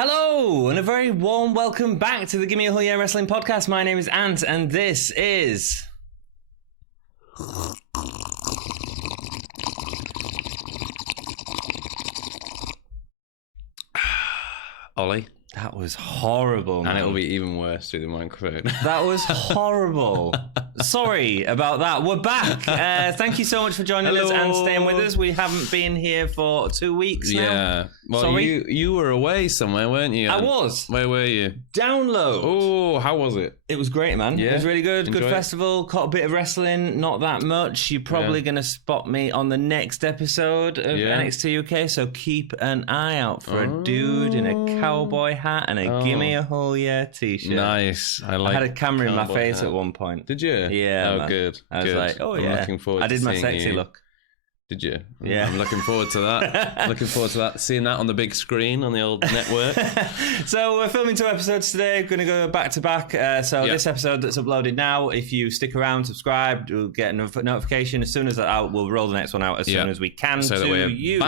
Hello, and a very warm welcome back to the Gimme Wrestling Podcast. My name is Ant, and this is... Ollie. That was horrible, man. And it'll be even worse through the microphone. That was horrible. Sorry about that. We're back. Thank you so much for joining us and staying with us. We haven't been here for 2 weeks now. Yeah. Well, Sorry. you were away somewhere, weren't you? I was. Where were you? Download. Oh, how was it? It was great, man. Yeah. It was really good. Enjoy Good it? festival. Caught a bit of wrestling. Not that much. You're probably going to spot me on the next episode of NXT UK, so keep an eye out for a dude in a cowboy hat and a Gimme a Whole Year t-shirt. Nice. I had a camera in my face at one point. Did you? Yeah. Oh, man. good. I was good. like, oh, yeah. I'm looking forward to I did my seeing sexy you. look. Did you? Yeah. I'm looking forward to that. Looking forward to that. Seeing that on the big screen on the old network. So we're filming 2 episodes today. We're going to go back to back. This episode that's uploaded now, if you stick around, subscribe, you'll get a notification. As soon as that's out, we'll roll the next one out as soon as we can so to you.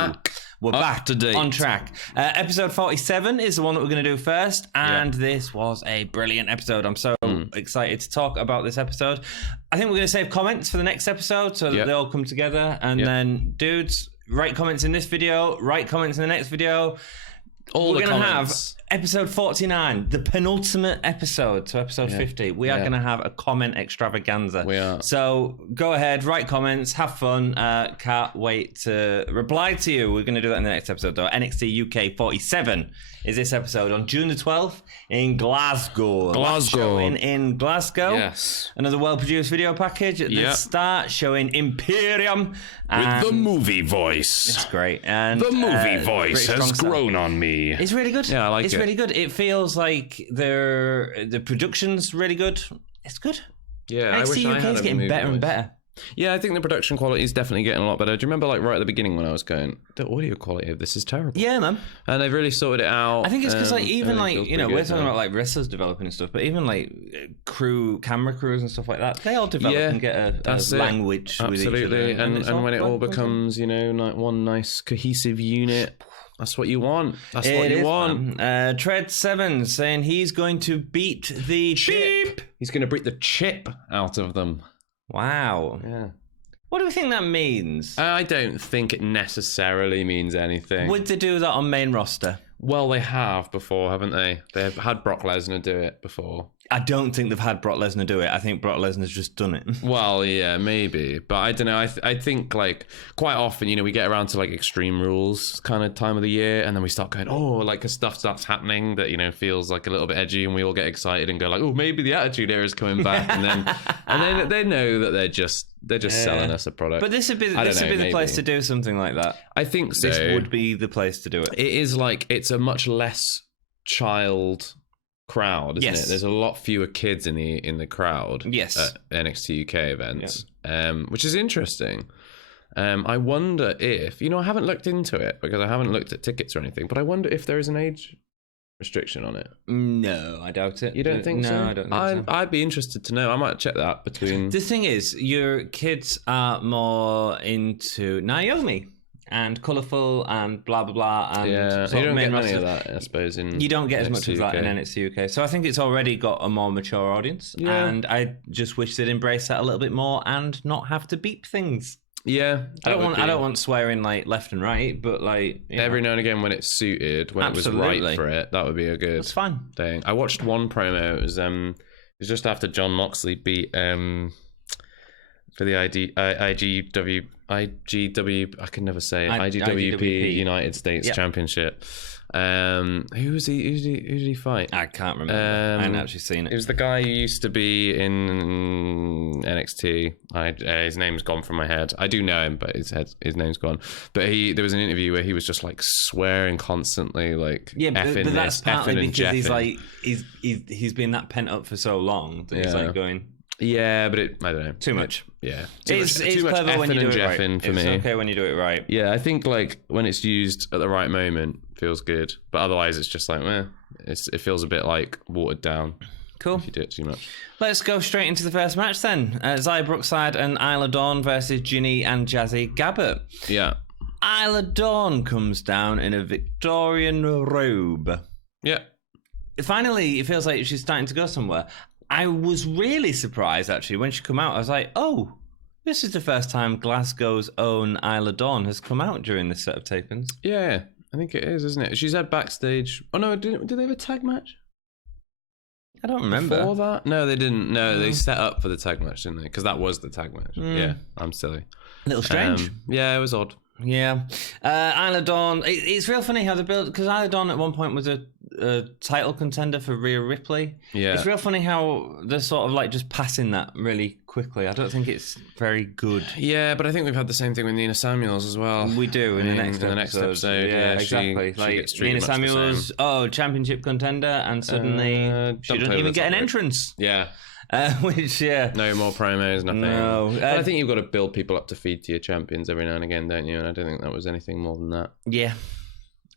We're back to date. on track. Episode 47 is the one that we're going to do first, and this was a brilliant episode. I'm so excited to talk about this episode. I think we're going to save comments for the next episode so that they all come together. And then, dudes, write comments in this video, write comments in the next video. We're going to have episode 49, the penultimate episode to episode 50. We are going to have a comment extravaganza. We are. So go ahead, write comments, have fun. Can't wait to reply to you. We're going to do that in the next episode, though. NXT UK 47 is this episode on June the 12th in Glasgow. Showing in Glasgow. Yes. Another well-produced video package at the start showing Imperium. With the movie voice. It's great. And the movie voice has grown on me. It's really good. Yeah, I like it. It's really good. It feels like the production's really good. It's good. Yeah, I wish I NXT UK had is a getting movie better and voice. better. Yeah, I think the production quality is definitely getting a lot better. Do you remember, like, right at the beginning when I was going, the audio quality of this is terrible? Yeah, man. And they've really sorted it out. I think it's because, like, even, like, you know, we're talking now. about, like, wrestlers developing and stuff, but even, like, camera crews and stuff like that, they all develop and get a language with each other. Absolutely. And when it all becomes, you know, like one nice cohesive unit, that's what you want. That's what you want. Tread7 saying he's going to beat the chip. He's going to beat the chip out of them. Wow. Yeah. What do we think that means? I don't think it necessarily means anything. Would they do that on main roster? Well, they have before, haven't they? They've had Brock Lesnar do it before. I don't think they've had Brock Lesnar do it. I think Brock Lesnar's just done it. Well, yeah, maybe. But I don't know. I think, like, quite often, you know, we get around to, like, Extreme Rules kind of time of the year, and then we start going, oh, like, stuff starts happening that, you know, feels, like, a little bit edgy, and we all get excited and go, like, oh, maybe the Attitude Era is coming back. And then they know that they're just selling us a product. But this would be the place to do something like that. I think so. This would be the place to do it. It is, like, it's a much less child crowd, isn't it? There's a lot fewer kids in the crowd at NXT UK events, which is interesting. I wonder if, you know, I haven't looked into it because I haven't looked at tickets or anything, but I wonder if there is an age restriction on it. No, I doubt it. You don't think so? No, I don't think so. I'd be interested to know. I might check that between... The thing is, your kids are more into Naomi and colourful and blah blah blah, and you don't get many of that, I suppose. You don't get as much of that in NXT UK, so I think it's already got a more mature audience, and I just wish they'd embrace that a little bit more and not have to beep things. Yeah, I don't want swearing like left and right, but like every now and again when it's suited, when it was right for it, that would be a good thing. I watched one promo. It was just after John Moxley beat for the IGW. I can never say it. IGWP United States Championship. Who did he fight? I can't remember. I hadn't actually seen it. It was the guy who used to be in NXT. His name's gone from my head. I do know him, but his name's gone. But there was an interview where he was just like swearing constantly, like effing but that's partly and because jeffing. he's been that pent up for so long that he's like going. Yeah, but I don't know. Too much. Yeah. It's clever when you do it right. For me. It's okay when you do it right. Yeah, I think like when it's used at the right moment, feels good. But otherwise, it's just like, it feels a bit like watered down. Cool. If you do it too much. Let's go straight into the first match then. Xia Brookside and Isla Dawn versus Ginny and Jazzy Gabbert. Yeah. Isla Dawn comes down in a Victorian robe. Yeah. Finally, it feels like she's starting to go somewhere. I was really surprised, actually, when she came out. I was like, oh, this is the first time Glasgow's own Isla Dawn has come out during this set of tapings. Yeah, I think it is, isn't it? She's had backstage... Oh, no, did they have a tag match? I don't remember. Before that? No, they didn't. No, they set up for the tag match, didn't they? Because that was the tag match. Yeah, I'm silly. A little strange. Yeah, it was odd. Yeah. Isla Dawn, it's real funny how they build, because Isla Dawn at one point was a title contender for Rhea Ripley. Yeah. It's real funny how they're sort of like just passing that really quickly. I don't think it's very good. Yeah, but I think we've had the same thing with Nina Samuels as well. We do in the next episode. Yeah, exactly. She Nina Samuels, championship contender, and suddenly she doesn't even get an entrance. Yeah. Which, yeah. No more promos, nothing. No. But I think you've got to build people up to feed to your champions every now and again, don't you? And I don't think that was anything more than that. Yeah.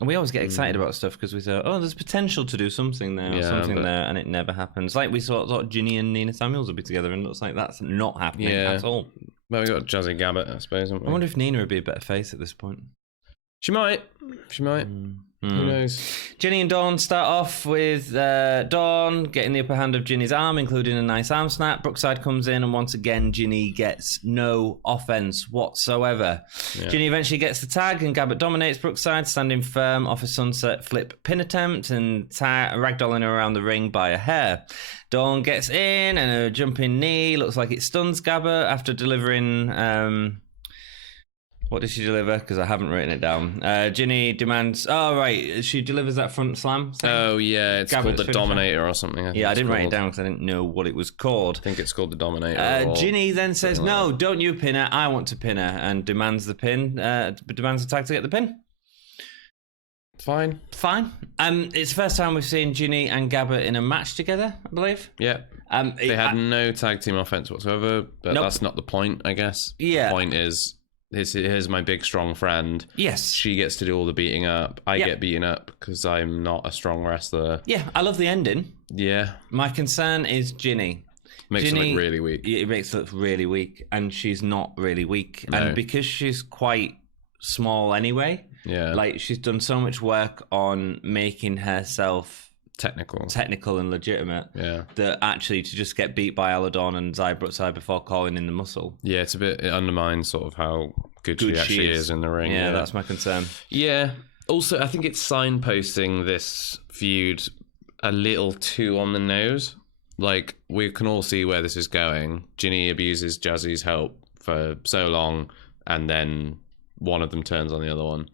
And we always get excited about stuff because we say, oh, there's potential to do something there or something there, and it never happens. Like we thought Ginny and Nina Samuels would be together, and it looks like that's not happening at all. Well, we got Jazzy Gabbett, I suppose, haven't we? I wonder if Nina would be a better face at this point. She might. Who knows? Ginny and Dawn start off with Dawn getting the upper hand of Ginny's arm, including a nice arm snap. Brookside comes in, and once again, Ginny gets no offense whatsoever. Yeah. Ginny eventually gets the tag, and Gabbett dominates Brookside, standing firm off a sunset flip pin attempt and ragdolling her around the ring by a hair. Dawn gets in, and a jumping knee looks like it stuns Gabbett after delivering... what does she deliver? Because I haven't written it down. Ginny demands... Oh, right. She delivers that front slam thing. Oh, yeah. It's called the Dominator or something. I didn't write it down because I didn't know what it was called. I think it's called the Dominator. Ginny then says, no, don't you pin her. I want to pin her. And demands the pin. Demands the tag to get the pin. Fine. It's the first time we've seen Ginny and Gabbett in a match together, I believe. Yeah. They had no tag team offense whatsoever, but that's not the point, I guess. Yeah. The point is... Here's my big strong friend. Yes. She gets to do all the beating up. I get beaten up because I'm not a strong wrestler. Yeah, I love the ending. Yeah. My concern is Ginny. Makes her look really weak. It makes her look really weak, and she's not really weak. No. And because she's quite small anyway, like she's done so much work on making herself technical and legitimate, that actually to just get beat by Isla Dawn and Xia Brookside before calling in the muscle, it undermines sort of how good she actually is in the ring. Yeah, that's my concern. Also, I think it's signposting this feud a little too on the nose. Like, we can all see where this is going. Ginny abuses Jazzy's help for so long, and then one of them turns on the other one.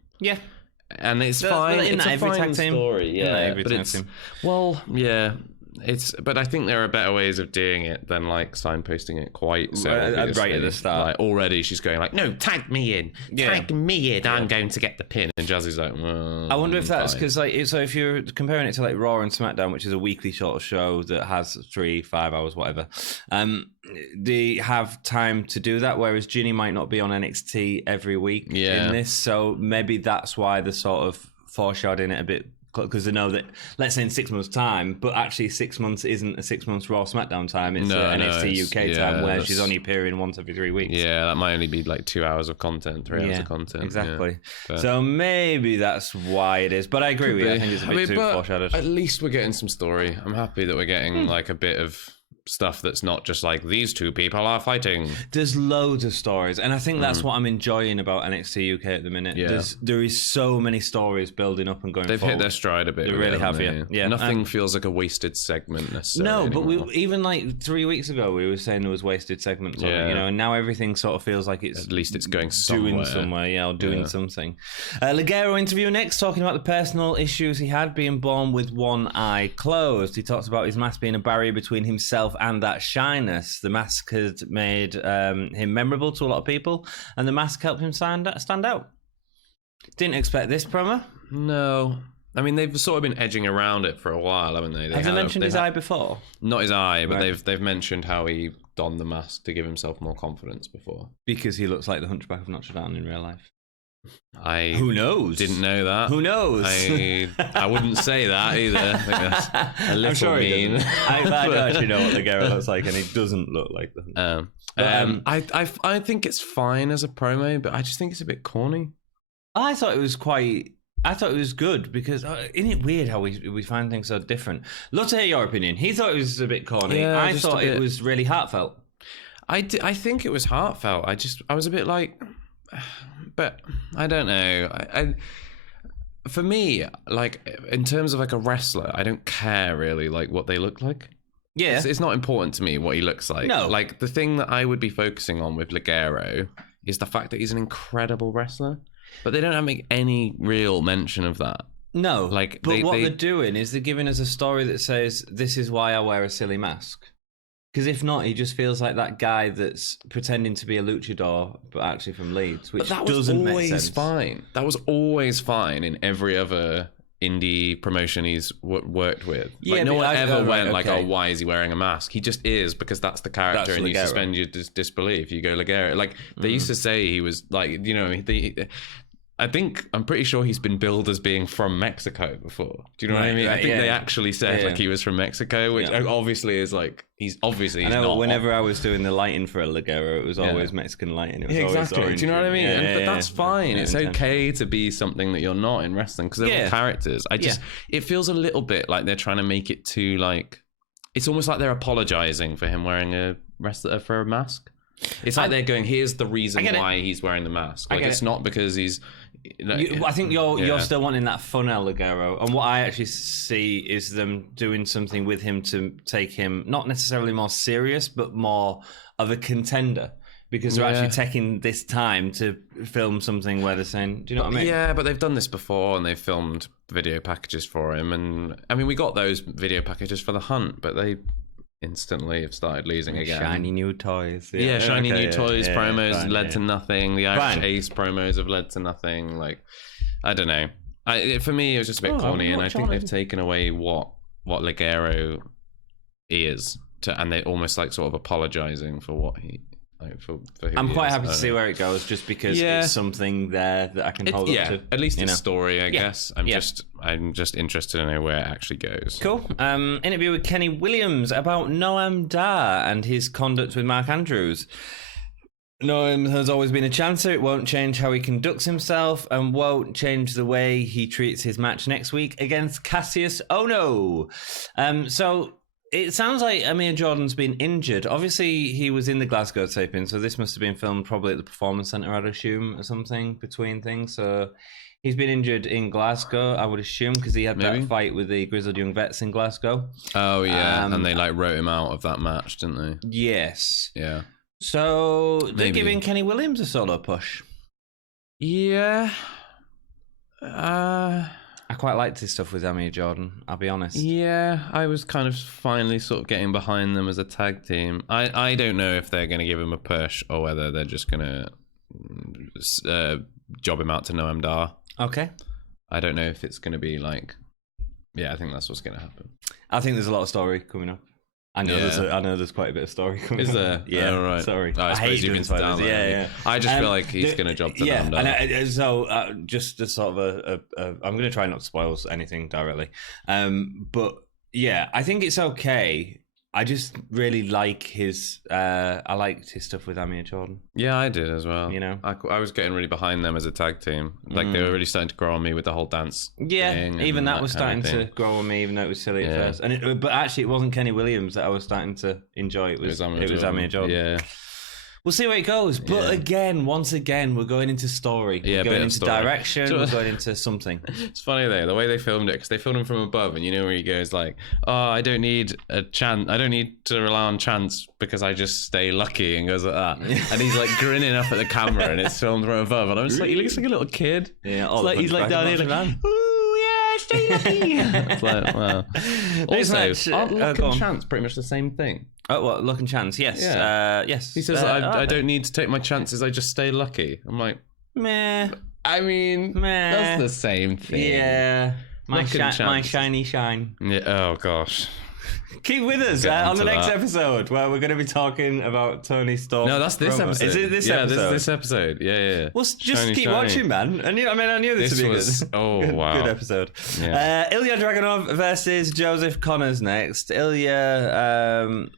And it's fine. It's a fine story, but I think there are better ways of doing it than like signposting it quite so obviously. Right at the start. Like, already she's going like, no, tag me in. I'm going to get the pin. And Jazzy's like, well, I wonder if that's because like, so if you're comparing it to like Raw and SmackDown, which is a weekly sort of show that has 3-5 hours, whatever, they have time to do that, whereas Ginny might not be on NXT every week in this, so maybe that's why they're sort of foreshadowing it a bit, because they know that, let's say in 6 months' time, but actually 6 months isn't a 6 months Raw SmackDown time, it's NXT UK time, where she's only appearing once every 3 weeks. Yeah, that might only be like 2 hours of content, 3 hours of content. Exactly. So maybe that's why it is, but I agree with you. I think it's a bit too foreshadowed. At least we're getting some story. I'm happy that we're getting like a bit of stuff that's not just like these two people are fighting. There's loads of stories, and I think that's what I'm enjoying about NXT UK at the minute. There is so many stories building up and going They've forward. Hit their stride a bit. They really have, yeah. Nothing feels like a wasted segment necessarily. No, but we even like 3 weeks ago we were saying there was wasted segments on it, and now everything sort of feels like it's at least it's going doing somewhere, or doing something. Ligero interview next, talking about the personal issues he had being born with one eye closed. He talks about his mask being a barrier between himself and that shyness. The mask had made him memorable to a lot of people, and the mask helped him stand out. Didn't expect this promo. No. I mean, they've sort of been edging around it for a while, haven't they? Have they mentioned his eye before? Not his eye, but they've mentioned how he donned the mask to give himself more confidence before. Because he looks like the Hunchback of Notre Dame in real life. Who knows? Didn't know that. Who knows? I wouldn't say that either. I think that's a little mean. I don't actually know what Ligero looks like, and he doesn't look like the I think it's fine as a promo, but I just think it's a bit corny. I thought it was quite I thought it was good because isn't it weird how we find things so different? Love to hear your opinion. He thought it was a bit corny. Yeah, I thought it was really heartfelt. I think it was heartfelt. I was a bit like, but I don't know. For me, like in terms of like a wrestler, I don't care really like what they look like. Yeah, it's not important to me what he looks like. No, like the thing that I would be focusing on with Ligero is the fact that he's an incredible wrestler, but they don't make any real mention of that. No, like, but what they're doing is they're giving us a story that says this is why I wear a silly mask. Because if not, he just feels like that guy that's pretending to be a luchador, but actually from Leeds, which doesn't make sense. Fine. That was always fine in every other indie promotion he's worked with. Yeah, like, no one ever went like, oh, why is he wearing a mask? He just is, because that's the character, and you suspend your disbelief. You go Ligero. Like, they used to say he was like, you know, I'm pretty sure he's been billed as being from Mexico before. Do you know what I mean? I think they actually said like he was from Mexico, which obviously is like, he's obviously not. Whenever I was doing the lighting for a Ligero, it was always Mexican lighting. It was exactly. Always do you know what I mean? But that's fine. It's okay to be something that you're not in wrestling, because they're all characters. It feels a little bit like they're trying to make it too like, it's almost like they're apologizing for him wearing a mask. It's like they're going, here's the reason why he's wearing the mask. Like, it's not because he's... I think you're still wanting that fun Ligero, and what I actually see is them doing something with him to take him not necessarily more serious, but more of a contender, because they're actually taking this time to film something where they're saying, do you know what I mean? Yeah, but they've done this before, and they've filmed video packages for him, and I mean, we got those video packages for the Hunt, but they instantly have started losing again. Shiny new toys. Shiny new toys promos led to nothing. The Irish Ace promos have led to nothing. Like, I don't know. For me, it was just a bit corny, and I think they've taken away what Ligero is, and they're almost like sort of apologizing for what he... Like for who I'm quite happy to see where it goes, just because it's something there that I can hold up to. At least it's a story, I guess. I'm just interested to know where it actually goes. Cool. Interview with Kenny Williams about Noam Dar and his conduct with Mark Andrews. Noam has always been a chancer. It won't change how he conducts himself, and won't change the way he treats his match next week against Cassius Ohno. So it sounds like Amir Jordan's been injured. Obviously, he was in the Glasgow taping, so this must have been filmed probably at the Performance Centre, I'd assume, or something between things. So he's been injured in Glasgow, I would assume, because he had that fight with the Grizzled Young Vets in Glasgow. Oh, yeah, and they like wrote him out of that match, didn't they? Yes. Yeah. So they're giving Kenny Williams a solo push. Yeah. I quite liked his stuff with Amir Jordan, I'll be honest. Yeah, I was kind of finally sort of getting behind them as a tag team. I don't know if they're going to give him a push or whether they're just going to job him out to Noam Dar. Okay. I don't know if it's going to be like... Yeah, I think that's what's going to happen. I think there's a lot of story coming up. I know there's quite a bit of story coming up. Is there? Yeah, right. Sorry. I hate doing spoilers. Yeah. I just feel like he's going to job to Noam Dar. And so just a sort of I'm going to try not to spoil anything directly. But yeah, I think it's okay. I just really like his... I liked his stuff with Amir Jordan. Yeah, I did as well. You know? I was getting really behind them as a tag team. Like, they were really starting to grow on me with the whole dance thing. Even that was starting to grow on me, even though it was silly at first. But actually, it wasn't Kenny Williams that I was starting to enjoy. It was Amir Jordan. Yeah. We'll see where it goes. But once again, we're going into story. We're going into direction. We're going into something. It's funny though, the way they filmed it, because they filmed him from above, and you know where he goes like, "Oh, I don't need a chance. I don't need to rely on chance because I just stay lucky," and goes like that. And he's like grinning up at the camera, and it's filmed from above. And I'm just like, he looks like a little kid. Yeah, he's like down here like, "Ooh, yeah, stay lucky." It's like, wow. Also, aren't luck and chance pretty much the same thing? Oh, what, luck and chance? Yes. Yes. He says, I don't need to take my chances, I just stay lucky. I'm like, meh. I mean, that's the same thing. Yeah. My shiny shine. Yeah. Oh, gosh. Keep with us on the next episode, where we're going to be talking about Tony Storm. No, that's this episode. Is it this episode? Yeah, this episode. Yeah. Well, just keep watching, man. I knew this would be good. Oh, wow. Good episode. Yeah. Ilya Dragunov versus Joseph Connors next. Ilya...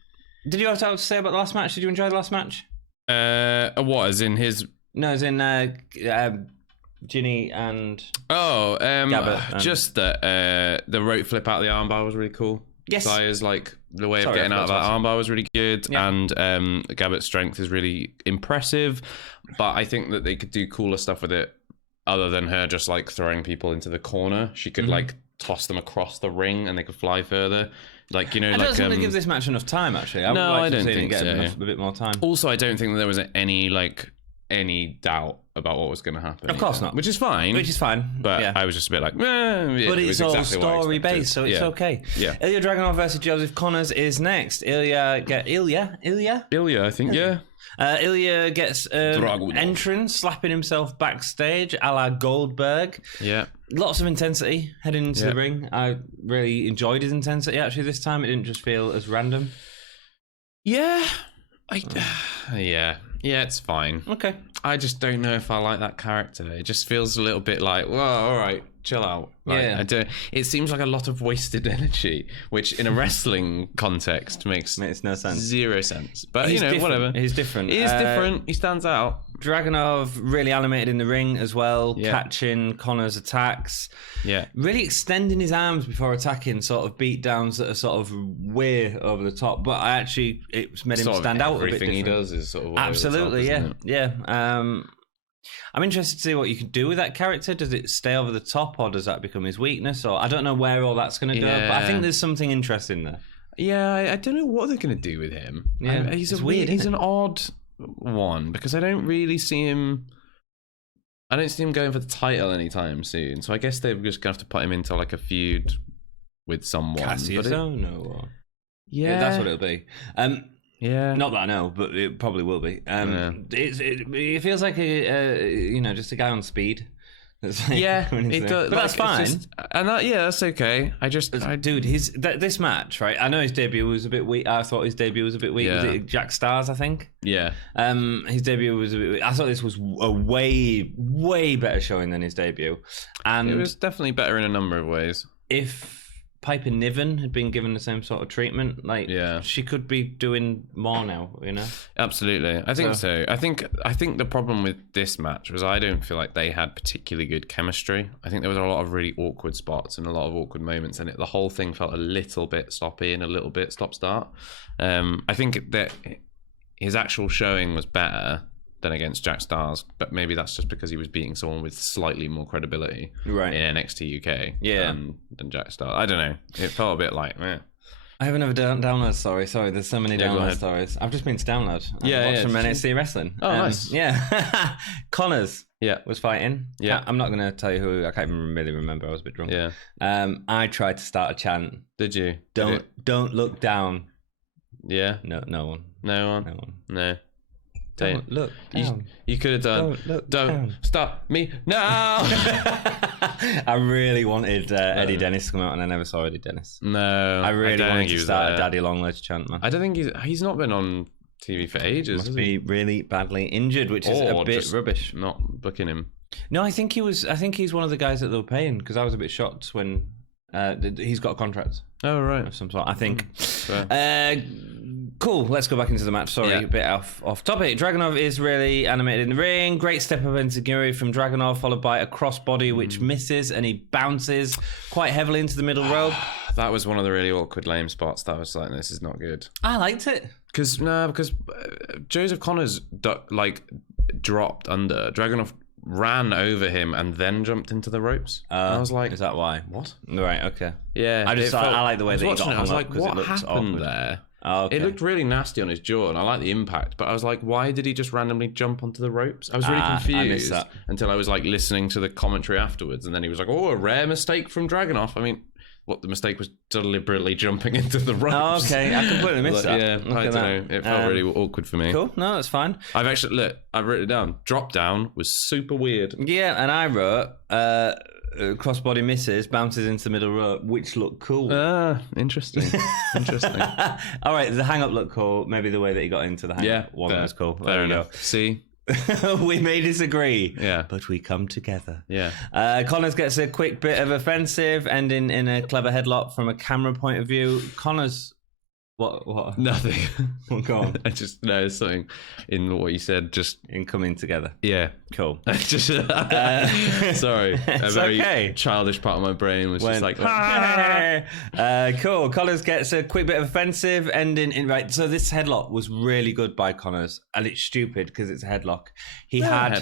did you have to say about the last match? Did you enjoy the last match? What? As in his... No, as in Ginny and Gabbett. Just that the rope flip out of the armbar was really cool. Yes. Sire's the way of getting out of that armbar was really good, and Gabbett's strength is really impressive. But I think that they could do cooler stuff with it, other than her just throwing people into the corner. She could toss them across the ring, and they could fly further. I don't think they give this match enough time. Actually, I don't think so. A bit more time. Also, I don't think that there was any doubt about what was going to happen. Of course not. Which is fine. But I was just a bit but it's all exactly story based, so it's okay. Yeah. Ilya Dragunov versus Joseph Connors is next. Ilya, I think, yeah. Ilya gets entrance, slapping himself backstage, a la Goldberg. Yeah. Lots of intensity heading into the ring. I really enjoyed his intensity, actually, this time. It didn't just feel as random. Yeah. Yeah, it's fine. Okay. I just don't know if I like that character. It just feels a little bit like, well, all right, chill out. It seems like a lot of wasted energy, which in a wrestling context makes no sense. Zero sense. But, whatever. He's different. He is different. He stands out. Dragunov really animated in the ring as well, catching Connor's attacks. Yeah. Really extending his arms before attacking, sort of beat downs that are sort of way over the top. But it's made him stand out a bit different. Everything he does is sort of way absolutely, over the top, yeah. I'm interested to see what you can do with that character. Does it stay over the top, or does that become his weakness? Or I don't know where all that's going to go, but I think there's something interesting there. Yeah, I don't know what they're going to do with him. Yeah, he's weird. He's an odd one because I don't really see him. I don't see him going for the title anytime soon. So I guess they're just going to have to put him into a feud with someone. Cassius Ohno. Yeah, that's what it'll be. Yeah, not that I know, but it probably will be. It feels like just a guy on speed. It does, but that's fine. That's okay. Dude, this match, right? I know his debut was a bit weak. I thought his debut was a bit weak. Yeah. Was it Jack Stars? I think. Yeah. His debut was a bit weak. I thought this was a way better showing than his debut, and it was definitely better in a number of ways. If Piper Niven had been given the same sort of treatment, she could be doing more now, Absolutely. I think so. I think the problem with this match was I don't feel like they had particularly good chemistry. I think there was a lot of really awkward spots and a lot of awkward moments, and the whole thing felt a little bit sloppy and a little bit stop-start. I think that his actual showing was better than against Jack Stars, but maybe that's just because he was beating someone with slightly more credibility in NXT UK than Jack Stars. I don't know. It felt a bit like, meh. I have another download story. Sorry, there's so many download stories. I've just been to download. Watched some NXT wrestling. Oh, nice. Yeah. Connors was fighting. Yeah. I'm not going to tell you who. I can't even really remember. I was a bit drunk. Yeah. I tried to start a chant. Did you? Don't look down. Yeah. No one. No one? No. Don't look down. You could have done. Don't stop me now. I really wanted Eddie Dennis to come out, and I never saw Eddie Dennis. No, I really wanted to start a Daddy Longlegs chant, man. I don't think he's not been on TV for ages. Must be really badly injured, which is a bit rubbish. Not booking him. No, I think he's one of the guys that they were paying, because I was a bit shocked when he's got a contract. Oh, right. Of some sort, I think. Cool, let's go back into the match. Sorry, a bit off topic. Dragunov is really animated in the ring. Great step up into Gimme from Dragunov, followed by a crossbody which misses, and he bounces quite heavily into the middle rope. That was one of the really awkward lame spots. That was like, this is not good. I liked it. Because Joseph Connors dropped under. Dragunov ran over him and then jumped into the ropes. I was like, is that why? What? Right, okay. Yeah. I like the way that he got hung up. I was like, what happened there? Oh, okay. It looked really nasty on his jaw, and I like the impact, but I was like, why did he just randomly jump onto the ropes? I was really confused until I was listening to the commentary afterwards, and then he was like, oh, a rare mistake from Dragunov. I mean, what the mistake was deliberately jumping into the ropes. Oh, okay. I completely missed that. Yeah, I don't know. It felt really awkward for me. Cool. No, that's fine. I've written it down. Drop down was super weird. Yeah, and I wrote crossbody misses, bounces into the middle rope, which looked cool. Interesting. All right, the hang-up looked cool. Maybe the way that he got into the hang-up was cool. Fair enough. Go. See? We may disagree, yeah, but we come together. Yeah. Connors gets a quick bit of offensive, ending in a clever headlock from a camera point of view. Connors What? Nothing. Well, go on. I just know something in what you said. Just in coming together. Yeah. Cool. Just sorry. A very childish part of my brain was just like. Cool. Connors gets a quick bit of offensive ending in right. So this headlock was really good by Connors, and it's stupid because it's a headlock. He had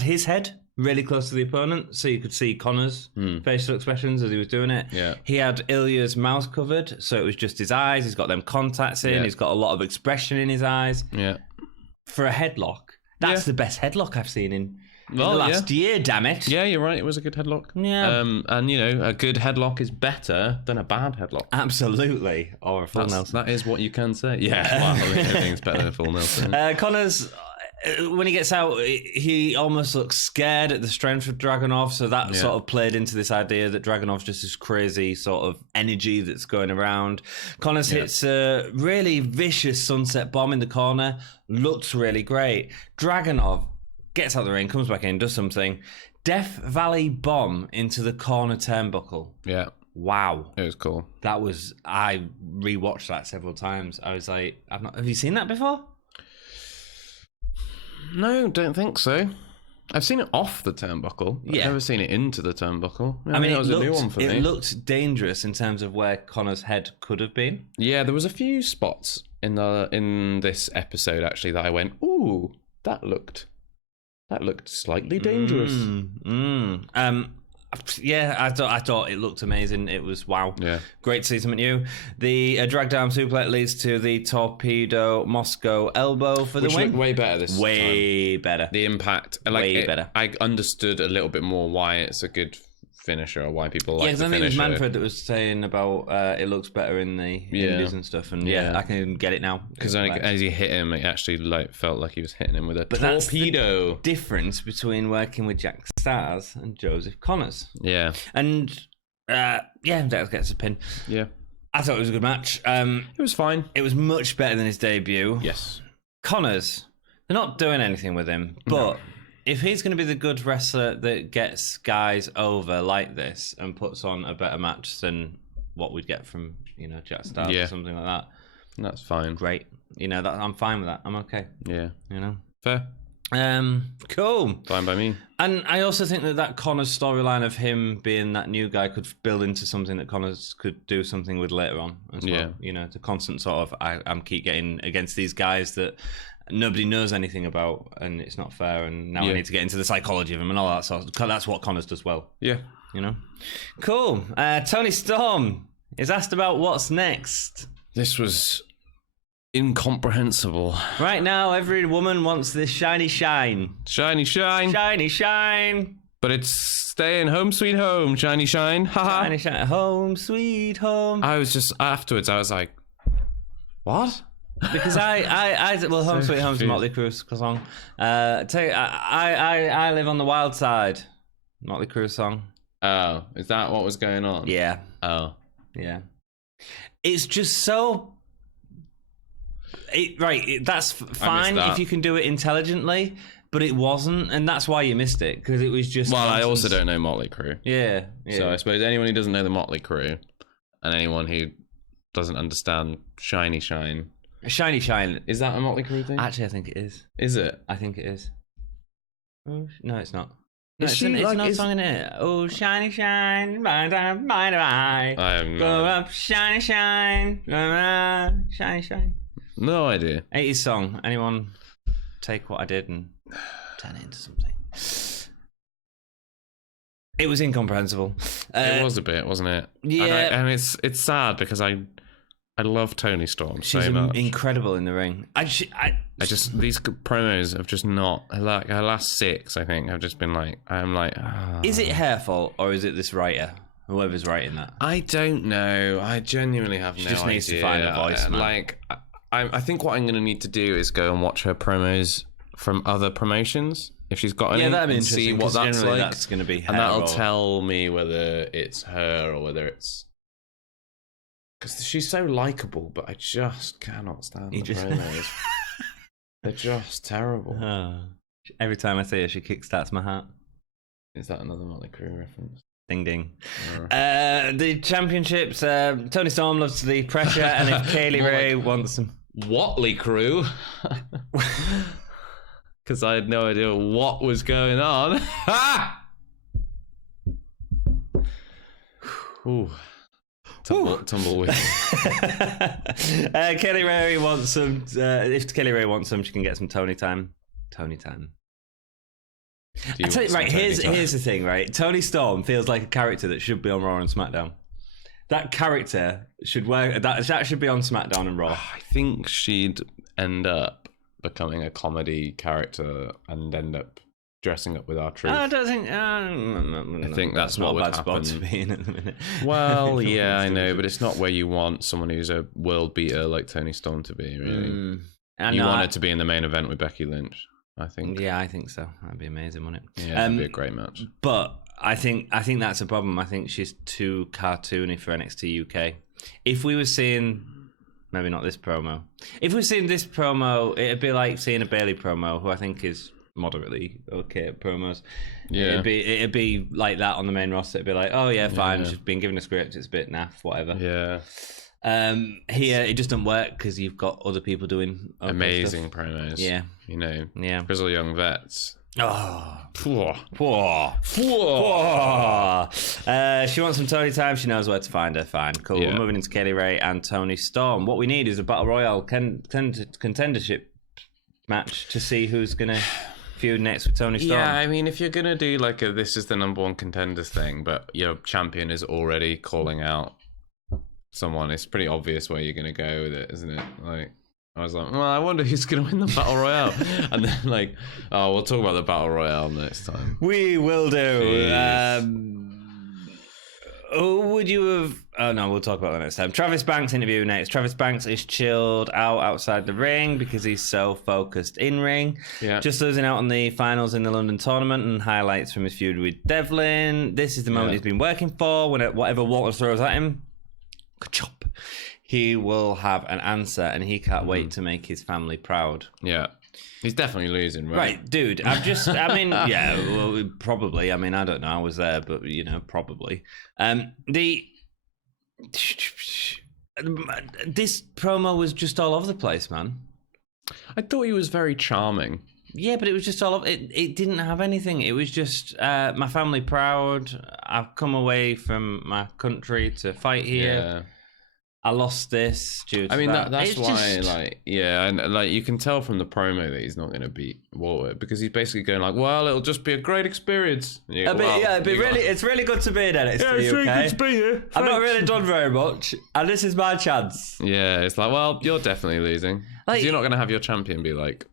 his head really close to the opponent, so you could see Connor's facial expressions as he was doing it. Yeah. He had Ilya's mouth covered, so it was just his eyes. He's got them contacts in. Yeah. He's got a lot of expression in his eyes. Yeah. For a headlock, that's the best headlock I've seen in the last year, damn it. Yeah, you're right. It was a good headlock. Yeah. And, a good headlock is better than a bad headlock. Absolutely. Or a full Nelson. That is what you can say. Yeah. Well, everything's better than a full Nelson. Connors... when he gets out, he almost looks scared at the strength of Dragunov, so that sort of played into this idea that Dragunov's just this crazy sort of energy that's going around. Connors hits a really vicious sunset bomb in the corner, looks really great. Dragunov gets out of the ring, comes back in, does something. Death Valley bomb into the corner turnbuckle. Yeah. Wow. It was cool. I rewatched that several times. I was like, have you seen that before? No, don't think so. I've seen it off the turnbuckle. I've never seen it into the turnbuckle. I mean, that was a new one for me. It looked dangerous in terms of where Connor's head could have been. Yeah, there was a few spots in this episode actually that I went, ooh, that looked slightly dangerous. Yeah, I thought it looked amazing. It was wow. Yeah. Great to see something new. The drag down suplex leads to the Torpedo Moscow elbow for the win. Looked way better this time. Way better. The impact. Way better. I understood a little bit more why it's a good finisher or why people like the finisher. Yeah, because I think it was Manfred that was saying about it looks better in the indies and stuff, and I can get it now. Because as he hit him, it actually felt like he was hitting him with a torpedo. That's the difference between working with Jack Stars and Joseph Connors. Yeah. And that gets a pin. Yeah. I thought it was a good match. It was fine. It was much better than his debut. Yes. Connors, they're not doing anything with him, but... No. If he's going to be the good wrestler that gets guys over like this and puts on a better match than what we'd get from, Jack Stars or something like that. That's fine. Great. I'm fine with that. I'm okay. Yeah. Fair. Cool. Fine by me. And I also think that Connors storyline of him being that new guy could build into something that Connors could do something with later on as well. The constant sort of, I'm keep getting against these guys that nobody knows anything about, and it's not fair, and now I need to get into the psychology of him and all that sort of. That's what Connors does well. Yeah. Cool. Tony Storm is asked about what's next. This was incomprehensible. Right now, every woman wants this shiny shine. Shiny shine. Shiny shine. But it's staying home sweet home, shiny shine. Haha. Shiny shine. Home sweet home. I was just, afterwards, I was like, what? Because Home Sweet Home's a Motley Crue song. I live on the wild side. Motley Crue song. Oh, is that what was going on? Yeah. Oh. Yeah. It's just so... that's fine if you can do it intelligently, but it wasn't, and that's why you missed it, because it was just... Well, nonsense. I also don't know Motley Crue. Yeah. So I suppose anyone who doesn't know the Motley Crue, and anyone who doesn't understand Shiny Shine... Shiny Shine. Is that a Motley Crue thing? Actually, I think it is. Is it? I think it is. Oh, no, it's not. No, it's not a song in it. Oh, shiny shine, mind eye. I have no Go up, shiny shine, shiny shine. No idea. 80s song. Anyone take what I did and turn it into something? It was incomprehensible. It was a bit, wasn't it? Yeah. And it's sad because I love Tony Storm so much. She's incredible in the ring. I just these promos have just not, like her last 6, I think, have just been like, I'm like, oh. Is it her fault or is it this writer? Whoever's writing that. I don't know. I genuinely have no idea. She just needs to find a voice, man. Like, I think what I'm going to need to do is go and watch her promos from other promotions if she's got any, that'd be and see what that's like. That's going to be her, and that'll tell me whether it's her or whether it's. Because she's so likable, but I just cannot stand the promos. They're just terrible. Every time I see her, she kickstarts my heart. Is that another Motley Crue reference? Ding ding. The championships. Tony Storm loves the pressure, and if Kaylee Ray wants some Watley crew, because I had no idea what was going on. Ooh. Tumbleweed. Kelly Ray wants some. If Kelly Ray wants some, she can get some Tony time. Tony time. I tell you, right, here's the thing, right? Tony Storm feels like a character that should be on Raw and SmackDown. That character should work. That should be on SmackDown and Raw. I think she'd end up becoming a comedy character and end up dressing up with our truth. I don't think. I think that's what would happen. Spot to be in at the minute. Well, yeah, I know, but it's not where you want someone who's a world beater like Tony Storm to be. Really, you want it to be in the main event with Becky Lynch. I think. Yeah, I think so. That'd be amazing, wouldn't it? Yeah, it'd be a great match. But I think that's a problem. I think she's too cartoony for NXT UK. If we were seeing, maybe not this promo. If we were seeing this promo, it'd be like seeing a Bayley promo, who I think is moderately okay at promos. Yeah, it'd be like that on the main roster. It'd be like, oh yeah, fine. She's been given a script. It's a bit naff, whatever. Yeah. Here it just doesn't work because you've got other people doing amazing promos. Yeah, you know, yeah, grizzle young vets. Oh, poor. She wants some Tony time. She knows where to find her. Fine, cool. Yeah. We're moving into Kelly Ray and Tony Storm. What we need is a Battle Royale contendership match to see who's gonna feud next with Tony Storm. Yeah, I mean, if you're gonna do like a this is the number one contenders thing, but your champion is already calling out someone, it's pretty obvious where you're going to go with it, isn't it? Like, I was like, well, I wonder who's going to win the Battle Royale. And then, like, oh, we'll talk about the Battle Royale next time. We will do. Who would you have... Oh, no, we'll talk about that next time. Travis Banks interview next. Travis Banks is chilled out outside the ring because he's so focused in-ring. Yeah. Just losing out on the finals in the London tournament and highlights from his feud with Devlin. This is the moment he's been working for. Whatever Walter throws at him, chop, he will have an answer, and he can't wait to make his family proud. Yeah, he's definitely losing, right, dude. I mean, yeah, well, probably. I mean, I don't know. I was there, but you know, probably. This promo was just all over the place, man. I thought he was very charming. Yeah, but it was just all of it. It didn't have anything. It was just my family proud. I've come away from my country to fight here. Yeah. I lost this due to that's why, like, yeah, and like you can tell from the promo that he's not going to beat Walter because he's basically going like, well, it'll just be a great experience. It's really good to be in NXT. Yeah, it's really good to be here. I've not really done very much, and this is my chance. Yeah, it's like, well, you're definitely losing. Like, you're not going to have your champion be like,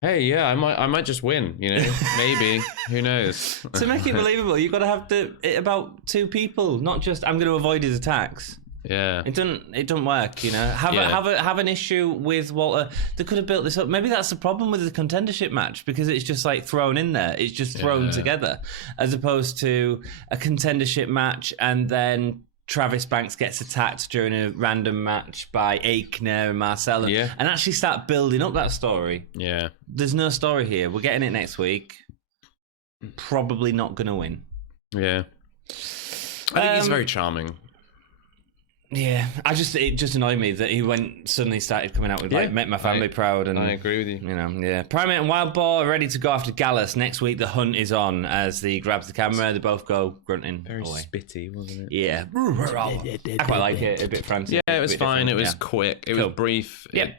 hey, yeah, I might just win, you know, maybe, who knows? To make it believable, you've got to have about two people, not just I'm going to avoid his attacks. Yeah, it doesn't work, you know. Have an issue with Walter. They could have built this up. Maybe that's the problem with the contendership match because it's just like thrown in there. It's just thrown together, as opposed to a contendership match and then Travis Banks gets attacked during a random match by Aichner and Marcel and actually start building up that story. Yeah, there's no story here. We're getting it next week. Probably not going to win. Yeah, I think he's very charming. Yeah, it just annoyed me that he suddenly started coming out with like "Make my family proud" and I agree with you. You know, yeah. Primate and Wild Boar are ready to go after Gallus next week. The hunt is on as he grabs the camera. They both go grunting. Very spitty, wasn't it? Yeah, I quite like it. A bit frantic. Yeah, it was fine. It was quick. It was brief. Yep.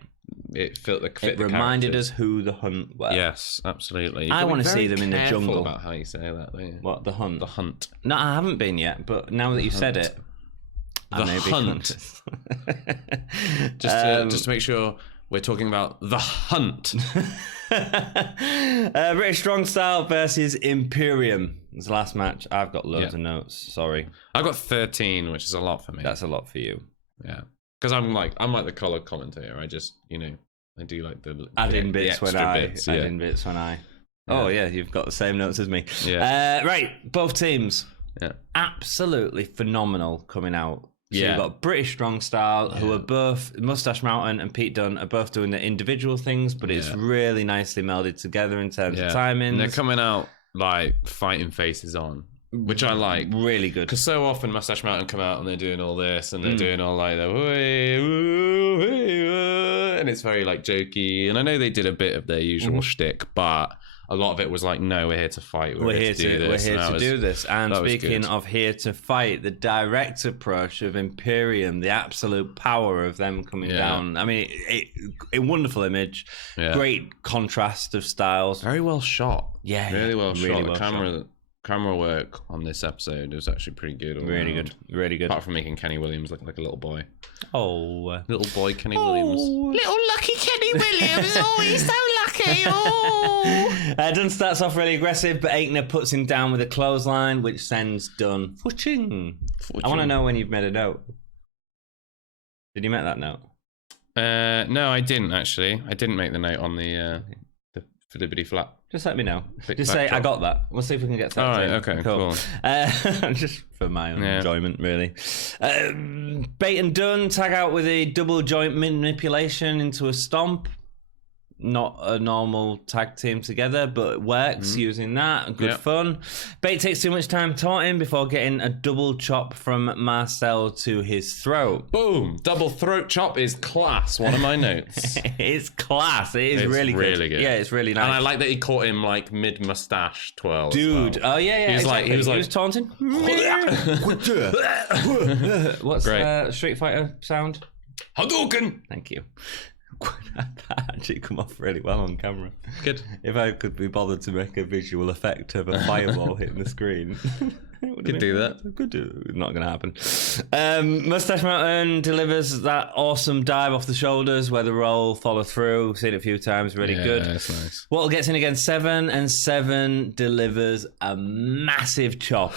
It reminded us who the hunt were. Yes, absolutely. I want to see them in the jungle. About how you say that. What, the hunt? The hunt. No, I haven't been yet, but now that you've said it. The hunt. Just to make sure we're talking about the hunt. British Strong Style versus Imperium. It's the last match. I've got loads of notes. Sorry. I've got 13, which is a lot for me. That's a lot for you. Yeah. Because I'm like the color commentator. I just, you know, I do like the add in bits when I. Oh yeah, you've got the same notes as me. Yeah. Right, both teams. Yeah. Absolutely phenomenal coming out. So you've got British Strong Style, who are both, Mustache Mountain and Pete Dunne are both doing their individual things, but it's really nicely melded together in terms of timing. They're coming out like fighting faces on. which I like. Really good. Because so often Mustache Mountain come out and they're doing all this and they're doing all like the and it's very like jokey. And I know they did a bit of their usual shtick, but a lot of it was like, no, we're here to fight. We're here to do this. And speaking of here to fight, the direct approach of Imperium, the absolute power of them coming down. I mean, a wonderful image, great contrast of styles. Very well shot. Yeah. Really well shot. The camera work on this episode was actually pretty good. Really good. Apart from making Kenny Williams look like a little boy. Oh. Little boy Kenny Williams. Little lucky Kenny Williams. Oh, he's so lucky. Oh. Dunn starts off really aggressive, but Aichner puts him down with a clothesline, which sends Dunn footing. I want to know when you've made a note. Did you make that note? No, I didn't actually. I didn't make the note on the Flippity Flap. Just let me know. Just say, I got that. We'll see if we can get that. All right, okay, cool. Just for my own enjoyment, really. Bate and Dunn tag out with a double joint manipulation into a stomp. Not a normal tag team together, but it works using that. Good fun. Bate takes too much time taunting before getting a double chop from Marcel to his throat. Boom! Double throat chop is class. One of my notes. It's class. It's really good. Yeah, it's really nice. And I like that he caught him like mid mustache twirl. Dude, oh yeah. He was like taunting. What's Street Fighter sound? Hadouken! Thank you. That actually come off really well on camera. Good. If I could be bothered to make a visual effect of a fireball hitting the screen, could do that. Could do. Not going to happen. Mustache Mountain delivers that awesome dive off the shoulders where the roll follow through. We've seen it a few times. Really good. That's nice. Wattle gets in against Seven, and Seven delivers a massive chop.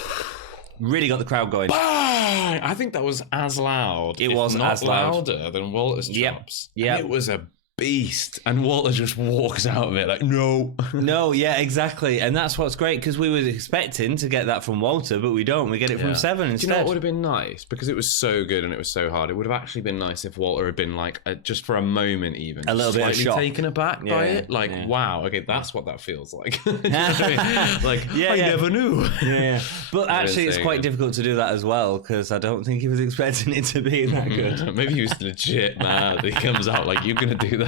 Really got the crowd going. Bang! I think that was as loud. It was not as loud. louder than Walter's chops. Yeah, it was a beast, and Walter just walks out of it like, no. Yeah, exactly. And that's what's great, because we were expecting to get that from Walter, but we don't. We get it from Seven instead. Do you know what would have been nice? Because it was so good and it was so hard. It would have actually been nice if Walter had been like, just for a moment even, a little bit of shock, taken aback by it. Like, wow, okay, that's what that feels like. You know what I mean? Like, I never knew. But actually, it's quite difficult to do that as well, because I don't think he was expecting it to be that good. Maybe he was legit mad. He comes out like, you're going to do that.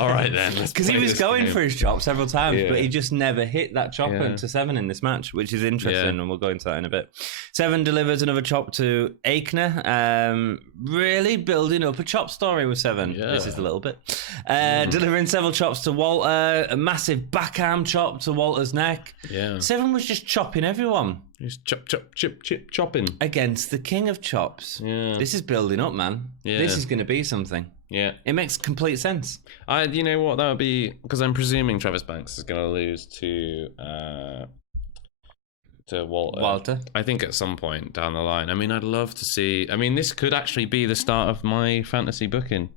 All right then, because he was going for his chop several times, but he just never hit that chop into Seven in this match, which is interesting, and we'll go into that in a bit. Seven delivers another chop to Aichner, really building up a chop story with Seven. This is a little bit delivering several chops to Walter, a massive backhand chop to Walter's neck. Seven was just chopping everyone. Just chopping against the king of chops. This is building up, man. This is going to be something. Yeah, it makes complete sense. You know what, that would be, because I'm presuming Travis Banks is going to lose to Walter. I think at some point down the line. I mean, I'd love to see. I mean, this could actually be the start of my fantasy booking.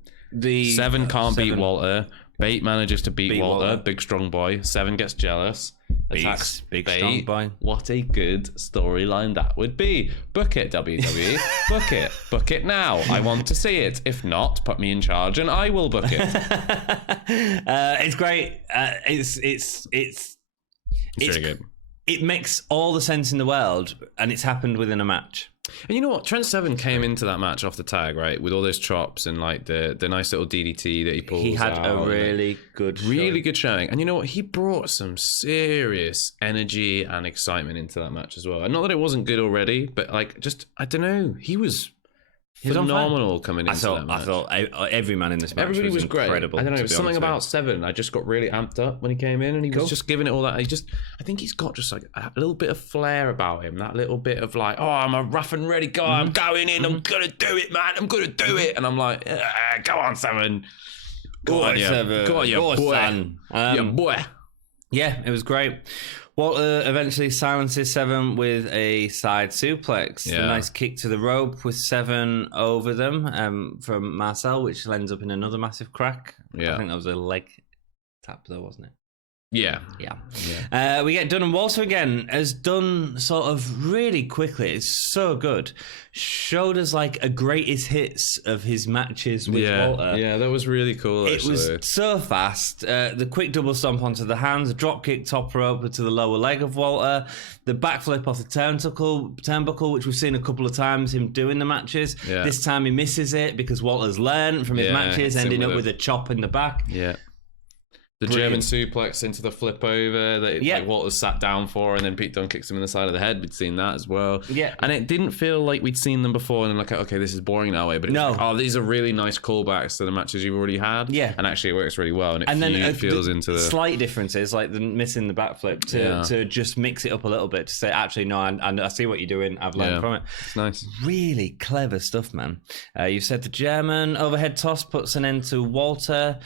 Seven can't beat Walter. Bate manages to beat Walter. Big strong boy. Seven gets jealous. Attacks big strong boy. What a good storyline that would be. Book it, WWE. Book it now. I want to see it. If not, put me in charge and I will book it. It's great. It's really good. It makes all the sense in the world, and it's happened within a match. And you know what? Trent Seven came into that match off the tag, right? With all those chops and like the nice little DDT that he pulls. He had a really good showing. And you know what? He brought some serious energy and excitement into that match as well. And not that it wasn't good already, but like, just, I don't know. He was phenomenal coming into that match. I thought every man in this match Everybody was great. Incredible, I don't know, something about Seven. I just got really amped up when he came in, and he was just giving it all that. I think he's got just like a little bit of flair about him. That little bit of like, oh, I'm a rough and ready guy. I'm going in. I'm gonna do it, man. I'm gonna do it. And I'm like, go on, Seven. Go on, Seven. Go on, you boy. Son. Yeah, boy. Yeah, it was great. Walter eventually silences Seven with a side suplex. A nice kick to the rope with Seven over them from Marcel, which ends up in another massive crack. I think that was a leg tap though, wasn't it? Yeah. We get Dunn and Walter again, as Dunn sort of really quickly, it's so good, showed us like a greatest hits of his matches with Walter. Yeah, that was really cool, actually. It was so fast. The quick double stomp onto the hands, the drop kick top rope to the lower leg of Walter, the backflip off the turnbuckle, which we've seen a couple of times him doing the matches. Yeah. This time he misses it because Walter's learned from his matches, ending up with a chop in the back. Yeah. The German suplex into the flip over that like Walter sat down for, and then Pete Dunne kicks him in the side of the head. We'd seen that as well. Yeah. And it didn't feel like we'd seen them before and like, okay, this is boring that way. But it's like, oh, these are really nice callbacks to the matches you've already had. Yeah. And actually it works really well. And it feels into the slight differences, like the missing the backflip to just mix it up a little bit, to say, actually, no, I see what you're doing. I've learned from it. It's nice. Really clever stuff, man. You said the German overhead toss puts an end to Walter.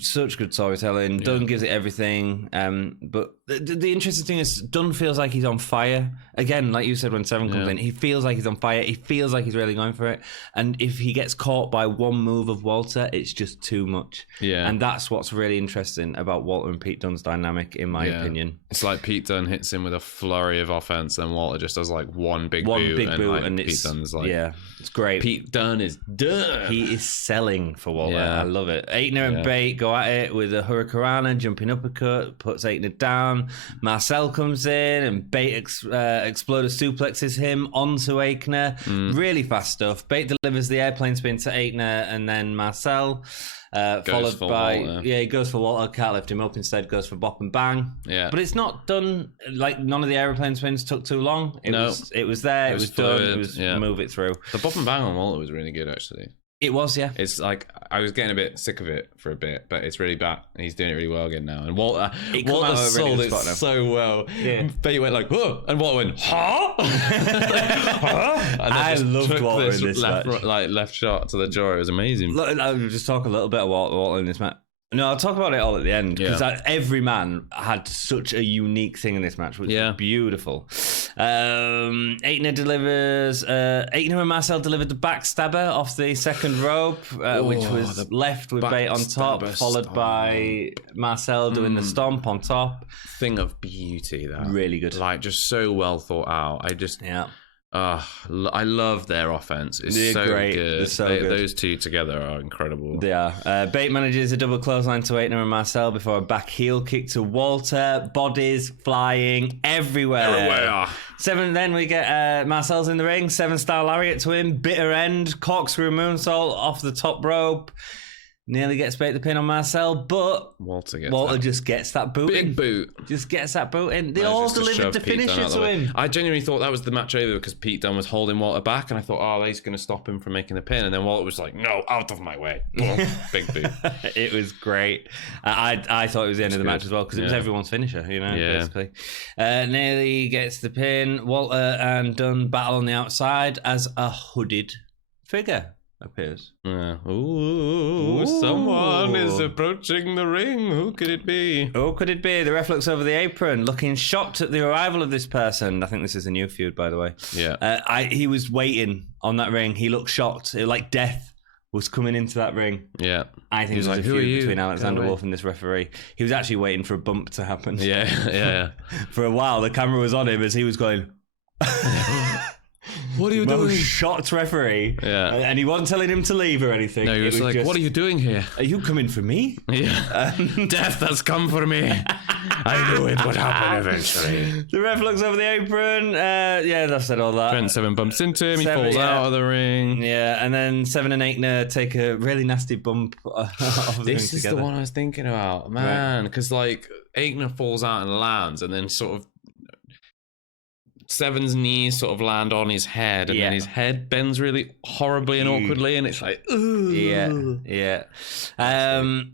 Such good storytelling. Dunn gives it everything. But the interesting thing is Dunn feels like he's on fire. Again, like you said when Seven comes in, he feels like he's on fire. He feels like he's really going for it. And if he gets caught by one move of Walter, it's just too much. Yeah. And that's what's really interesting about Walter and Pete Dunne's dynamic, in my opinion. It's like Pete Dunne hits him with a flurry of offense, and Walter just does like one big boot, and Pete Dunne's like, it's great. Pete Dunne is done. He is selling for Walter. I love it. Aitner and Bate go at it with a Hurricanrana, jumping uppercut, puts Aitner down. Marcel comes in and Bate exploder suplexes him onto Aitner. Really fast stuff. Bate delivers the airplane spin to Aitner, and then Marcel followed by Walter. He goes for Walter, can't lift him up, instead goes for Bop and Bang. But it's not done, like none of the aeroplane spins took too long. It was there, it was done, it was move it through. The Bop and Bang on Walter was really good, actually. It was, yeah. It's like, I was getting a bit sick of it for a bit, but it's really back. He's doing it really well again now. And Walter sold it so well. Yeah. Bate went like, whoa, and Walter went, huh? And I loved Walter in this match. Left shot to the jaw. It was amazing. Look, I'll just talk a little bit about Walter in this match. No, I'll talk about it all at the end, because every man had such a unique thing in this match, which was beautiful. Aitner and Marcel delivered the backstabber off the second rope, which was left with Bate on top, followed by Marcel doing the stomp on top. Thing of beauty, that. Really good. Like, just so well thought out. I love their offense. It's so great. Good. It's so good. Those two together are incredible. They are. Bate manages a double clothesline to Aitner and Marcel before a back heel kick to Walter. Bodies flying everywhere. Then we get Marcel's in the ring. 7-star lariat to him. Bitter end. Corkscrew moonsault off the top rope. Nearly gets Bate the pin on Marcel, but Walter just gets that boot in. Big boot. Just gets that boot in. They all delivered the finisher to him. I genuinely thought that was the match over because Pete Dunne was holding Walter back, and I thought, oh, he's going to stop him from making the pin. And then Walter was like, no, out of my way. Big boot. It was great. I thought it was the end of the match as well, because it was everyone's finisher, basically. Nearly gets the pin. Walter and Dunne battle on the outside as a hooded figure appears. Ooh, someone is approaching the ring. Who could it be? The ref looks over the apron, looking shocked at the arrival of this person. I think this is a new feud, by the way. Yeah. He was waiting on that ring. He looked shocked. Like death was coming into that ring. Yeah. I think there's a feud between Alexander Wolf and this referee. He was actually waiting for a bump to happen. Yeah. For a while, the camera was on him as he was going... What are you doing? Shocked referee. Yeah. And he wasn't telling him to leave or anything. No, he was like, what are you doing here? Are you coming for me? Yeah. Death has come for me. I knew it would happen eventually. The ref looks over the apron. I've said all that. Trent Seven bumps into him. He falls out of the ring. Yeah, and then Seven and Aitner take a really nasty bump off the ring This is together. the one I was thinking about. Man, because like Aitner falls out and lands, and then sort of Seven's knees sort of land on his head, and then his head bends really horribly and awkwardly, and it's like, ooh. Yeah. And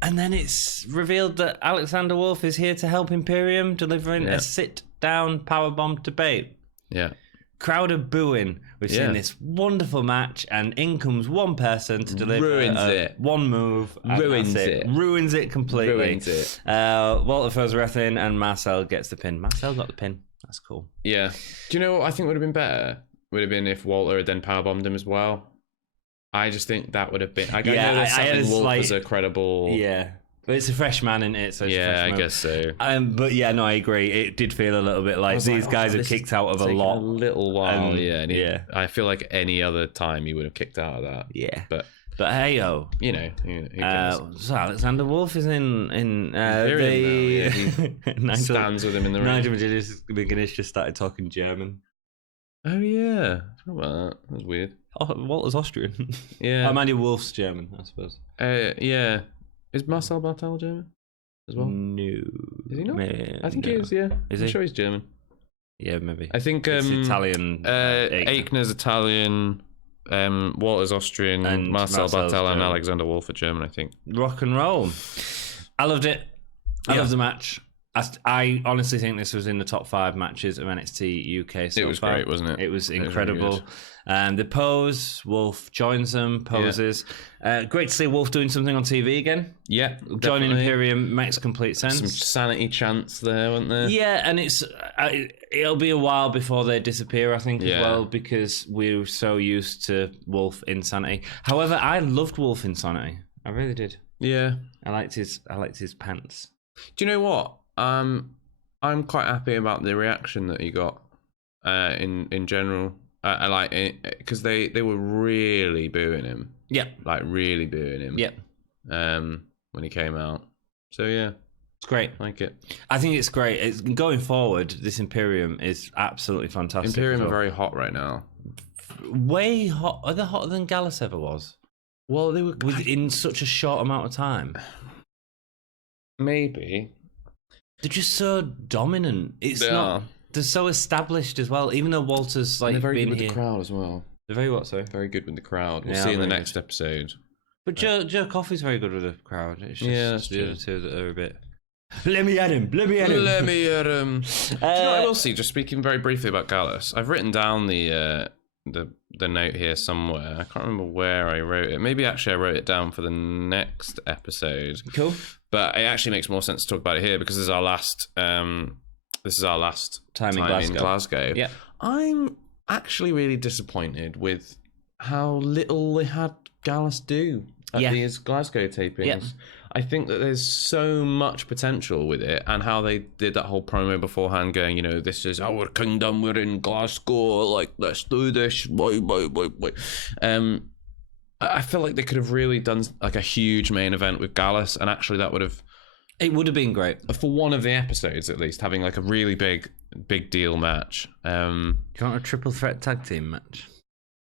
then it's revealed that Alexander Wolf is here to help Imperium, delivering a sit-down powerbomb to Bate. Yeah. Crowd are booing. We've seen this wonderful match, and in comes one person to deliver one move. Ruins it. Ruins it completely. Ruins it. Walter throws a ref in, and Marcel gets the pin. Marcel got the pin. That's cool. Yeah. Do you know what I think would have been better? Would have been if Walter had then powerbombed him as well. I just think that would have been... I know that Wolf was a credible... Yeah. But it's a fresh man, isn't it? So it's I guess so. But yeah, no, I agree. It did feel a little bit like these guys have kicked out of a lot. A little while, I feel like any other time he would have kicked out of that. Yeah. But hey-o. You know. So Alexander Wolf is in he stands with him in the ring. Nigel McGuinness just started talking German. Oh, yeah. I forgot about that. That was weird. Walter's Austrian. Yeah. Mandy Wolf's German, I suppose. Yeah. Is Marcel Bartel German as well? No. Is he not? I think he is, yeah. I'm sure he's German. Yeah, maybe. I think it's Italian. Eichner's Italian, Walter's Austrian, and Marcel Bartel and Alexander Wolf are German, I think. Rock and roll. I loved it. I loved the match. I honestly think this was in the top 5 matches of NXT UK so It was far. great, wasn't it? It was incredible. The pose, Wolf joins them, poses. Great to see Wolf doing something on TV again. Yeah, joining Imperium makes complete sense. Some sanity chants there, weren't there? Yeah, and it'll be a while before they disappear, I think, as well, because we're so used to Wolf insanity. However, I loved Wolf insanity. I really did. Yeah, I liked his pants. Do you know what? I'm quite happy about the reaction that he got in general. I like it because they were really booing him. Yeah, like really booing him. Yeah. When he came out. So yeah, it's great. I like it. I think it's great. Going forward, this Imperium is absolutely fantastic. Imperium are very hot right now. Way hot. Are they hotter than Gallus ever was? Well, they were in such a short amount of time. Maybe. They're just so dominant. They're so established as well. Even though Walter's like they're very been good with here. The crowd as well. They're very what? Sorry. Very good with the crowd. We'll see in the next episode. But Joe Coffey's very good with the crowd. It's just that's the true. other two that are a bit. Let me at him. Let me at him. Let me at him. Do you know what I will see? Just speaking very briefly about Gallus, I've written down the note here somewhere. I can't remember where I wrote it. Maybe actually I wrote it down for the next episode. Cool. But it actually makes more sense to talk about it here because this is our last time in Glasgow. Yeah. I'm actually really disappointed with how little they had Gallus do at these Glasgow tapings. Yeah. I think that there's so much potential with it, and how they did that whole promo beforehand going, you know, this is our kingdom, we're in Glasgow, like, let's do this, I feel like they could have really done like a huge main event with Gallus, and actually that would have been great for one of the episodes at least, having like a really big deal match. Do you want a triple threat tag team match?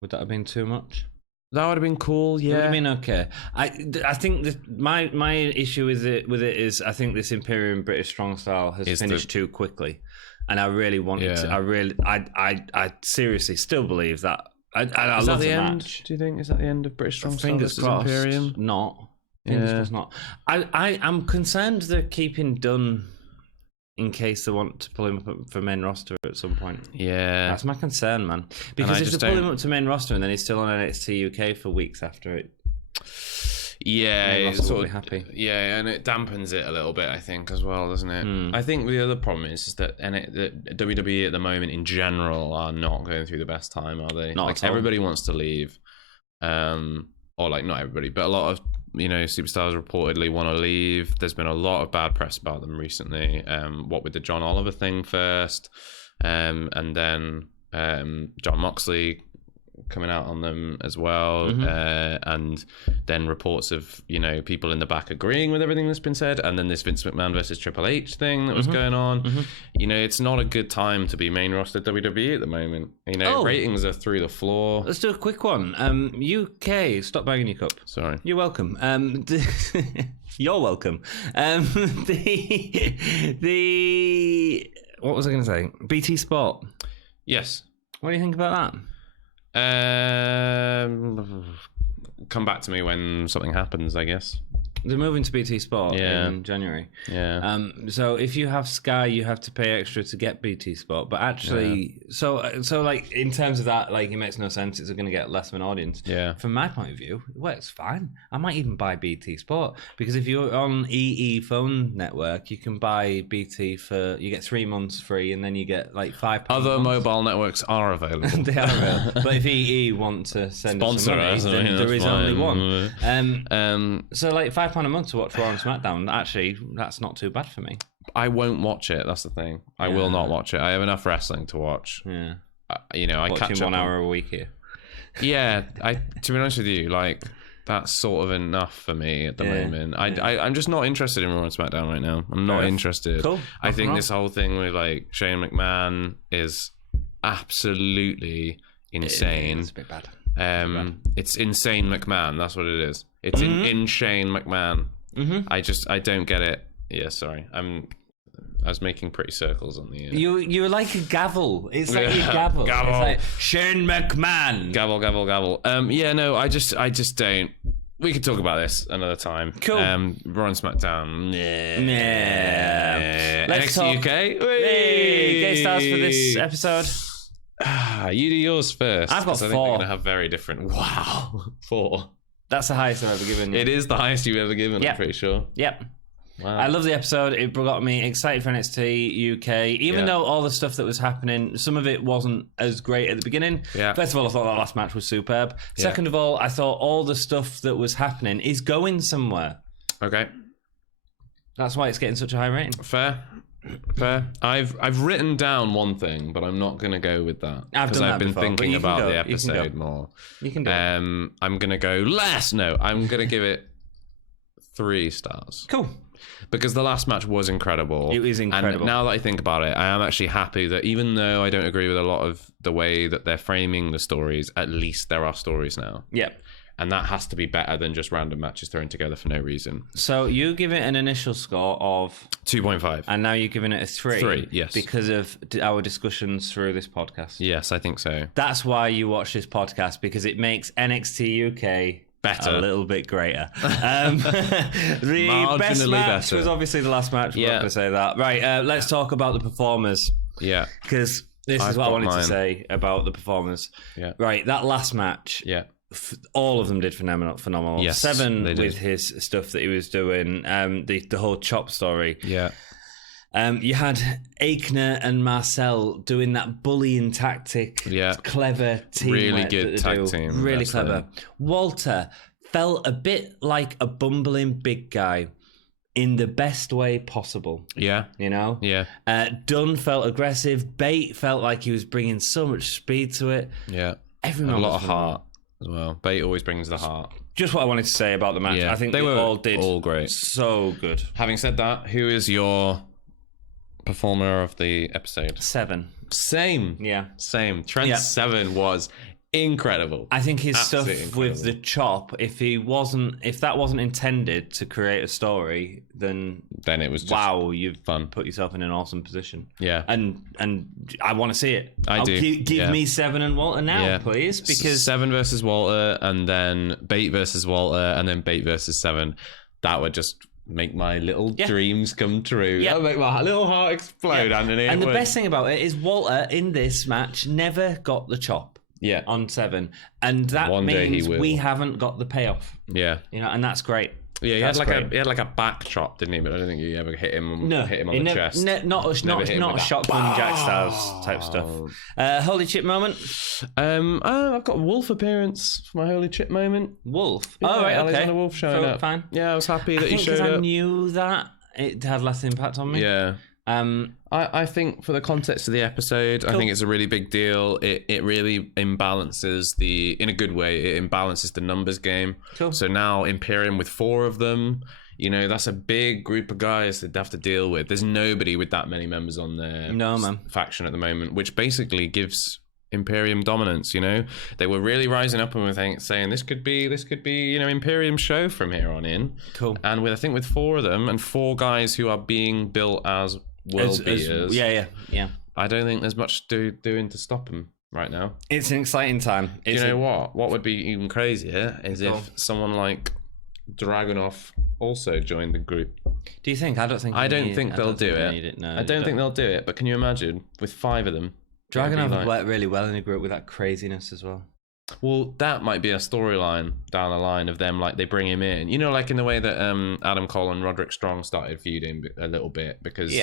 Would that have been too much? That would have been cool. Yeah, it would have been okay. I think that my issue with it is I think this Imperium British Strong Style has finished too quickly, and I really wanted to. I seriously still believe that. I is love that the end? Match. Do you think is that the end of British Strong Style versus Imperium? Not. Fingers crossed not. I'm concerned they're keeping Dunn in case they want to pull him up for main roster at some point. Yeah. That's my concern, man. Because if they pull him up to main roster and then he's still on NXT UK for weeks after it, yeah, it's sort of happy. Yeah, and it dampens it a little bit, I think, as well, doesn't it? I think the other problem is that WWE at the moment in general are not going through the best time, are they? Not like at all. Everybody wants to leave, or like not everybody, but a lot of superstars reportedly want to leave. There's been a lot of bad press about them recently. What with the John Oliver thing first, and then John Moxley coming out on them as well, and then reports of people in the back agreeing with everything that's been said, and then this Vince McMahon versus Triple H thing that was going on. It's not a good time to be main roster WWE at the moment. Ratings are through the floor. Let's do a quick one. UK, stop banging your cup. Sorry, you're welcome. You're welcome. The what was I going to say? BT Sport. Yes. What do you think about that? Come back to me when something happens, I guess. They're moving to BT Sport in January. Yeah. So if you have Sky, you have to pay extra to get BT Sport. But actually, so like in terms of that, like it makes no sense. It's going to get less of an audience. Yeah. From my point of view, it works fine. I might even buy BT Sport because if you're on EE phone network, you can buy BT you get 3 months free, and then you get like £5. Other mobile networks are available. They are available. But if EE want to send sponsor us some money, us, then there is only one. So like £5 £5 a month to watch Raw and SmackDown, actually, that's not too bad for me. I won't watch it. That's the thing. I will not watch it. I have enough wrestling to watch. Yeah. I catch up 1 hour a week here. Yeah. To be honest with you, like, that's sort of enough for me at the moment. I'm just not interested in Raw and SmackDown right now. I'm not interested. Cool. I think this whole thing with like Shane McMahon is absolutely insane. It's a bit bad. It's insane McMahon. That's what it is. It's in Shane McMahon. I don't get it. Yeah, sorry. I was making pretty circles on the. You were like a gavel. It's like a gavel. Gavel. It's like Shane McMahon. Gavel, gavel, gavel. Yeah, no, I just don't. We could talk about this another time. Cool. Raw and SmackDown. Yeah. Let's NXT talk. UK. Hey, guest stars for this episode. You do yours first. I've got 4. I think we're gonna have very different. Wow, 4. That's the highest I've ever given you. It is the highest you've ever given. Yep. I'm pretty sure. Yep. Wow. I love the episode. It got me excited for NXT UK, even though all the stuff that was happening, some of it wasn't as great at the beginning. Yeah. First of all, I thought that last match was superb. Yeah. Second of all, I thought all the stuff that was happening is going somewhere. Okay. That's why it's getting such a high rating. Fair. I've written down one thing, but I'm not going to go with that because I've been thinking about the episode more. You can do it. I'm going to go less. No, I'm going to give it 3 stars. Cool. Because the last match was incredible. It was incredible. And now that I think about it, I am actually happy that even though I don't agree with a lot of the way that they're framing the stories, at least there are stories now. Yep. And that has to be better than just random matches thrown together for no reason. So you give it an initial score of 2.5. And now you're giving it a 3. 3, yes. Because of our discussions through this podcast. Yes, I think so. That's why you watch this podcast, because it makes NXT UK better, a little bit greater. The best match was obviously the last match. We're not going to say that. Right, let's talk about the performers. Yeah. Because this is what I wanted to say about the performers. Yeah. Right, that last match. Yeah. All of them did phenomenal. Yes, 7 with his stuff that he was doing, the whole chop story. Yeah. You had Aichner and Marcel doing that bullying tactic. Yeah. Clever team. Really good tag team. Really clever. Walter felt a bit like a bumbling big guy in the best way possible. Yeah. You know? Yeah. Dunn felt aggressive. Bate felt like he was bringing so much speed to it. Yeah. Everyone a lot of heart as well. Bate always brings the heart. Just what I wanted to say about the match. Yeah. I think they all did all great. So good. Having said that, who is your performer of the episode? 7. Same. Yeah. Same. Trent's 7 was incredible. I think his Absolutely stuff incredible. with the chop, if that wasn't intended to create a story, then it was just wow, you've fun. Put yourself in an awesome position. Yeah. And I want to see it. I do. Give me 7 and Walter now, please, because 7 versus Walter, and then Bate versus Walter, and then Bate versus 7. That would just make my little dreams come true. Yeah. That'll make my little heart explode, Anthony. And the best thing about it is Walter in this match never got the chop. Yeah. On 7, and that means we haven't got the payoff. Yeah. You know, and that's great. Yeah, he had like a back chop, didn't he? But I don't think you ever hit him on the chest. Not a shotgun Jack Styles type stuff. Holy chip moment. I've got a Wolf appearance for my Holy Chip moment. Wolf. Yeah, oh right, okay. Alexander Wolf showing up. Fine. Yeah, I was happy that he showed up. I knew that it had less impact on me. Yeah. I think for the context of the episode, I think it's a really big deal. It really imbalances in a good way, it imbalances the numbers game. Cool. So now Imperium with 4 of them, you know, that's a big group of guys that they have to deal with. There's nobody with that many members on their faction at the moment, which basically gives Imperium dominance. You know, they were really rising up and were saying this could be you know, Imperium's show from here on in. Cool. And I think with 4 of them and 4 guys who are being built as world beaters. Yeah. I don't think there's much doing to stop them right now. It's an exciting time. You know what? What would be even crazier is if someone like Dragunov also joined the group. Do you think? I don't think they'll do it. No, I don't think they'll do it. But can you imagine with 5 of them? Dragunov would work really well in a group with that craziness as well. Well, that might be a storyline down the line of them, like they bring him in. You know, like in the way that Adam Cole and Roderick Strong started feuding a little bit because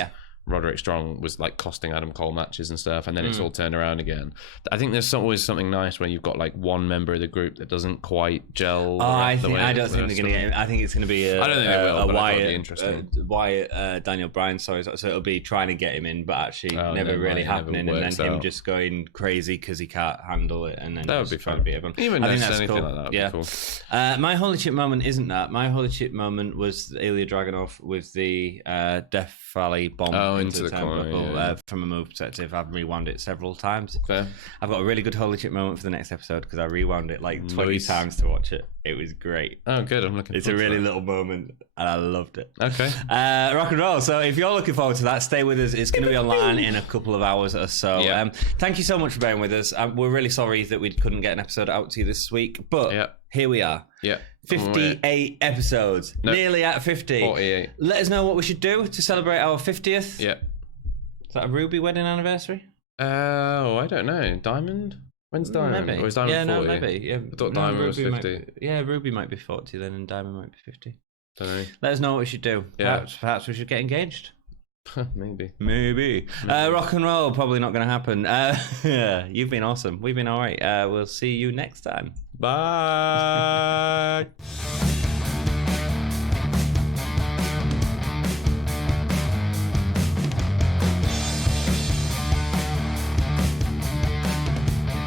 Roderick Strong was like costing Adam Cole matches and stuff, and then it's all turned around again. I think there's always something nice when you've got like one member of the group that doesn't quite gel. I don't think they're going to get. I think it's going to be I don't think they will, but Wyatt Daniel Bryan. Sorry, so it'll be trying to get him in, but actually never really happening, and then him just going crazy because he can't handle it, and then that would be fun. Even I think that's anything cool. Like that would be cool. My holy shit moment isn't that. My holy shit moment was Ilya Dragunov with the Death Valley bomb into the turnbuckle. From a move perspective, I've rewound it several times. Fair. I've got a really good holy shit moment for the next episode because I rewound it like 20 times to watch it. It was great. Oh, good. I'm looking. It's a really little moment, and I loved it. Okay. Rock and roll. So if you're looking forward to that, stay with us. It's going to be online in a couple of hours or so. Yeah. Thank you so much for bearing with us. We're really sorry that we couldn't get an episode out to you this week, but here we are. Yeah. 58 episodes. Nearly at 50. 48. Let us know what we should do to celebrate our 50th. Yeah. Is that a Ruby wedding anniversary? I don't know. Diamond? When's Diamond? Maybe. Or is Diamond 40? Maybe. Yeah. I thought Diamond was 50. Ruby might be 40 then, and Diamond might be 50. Don't know. Let us know what we should do. Yeah. Perhaps we should get engaged. Maybe. Rock and roll, probably not going to happen. You've been awesome. We've been all right. We'll see you next time. Bye.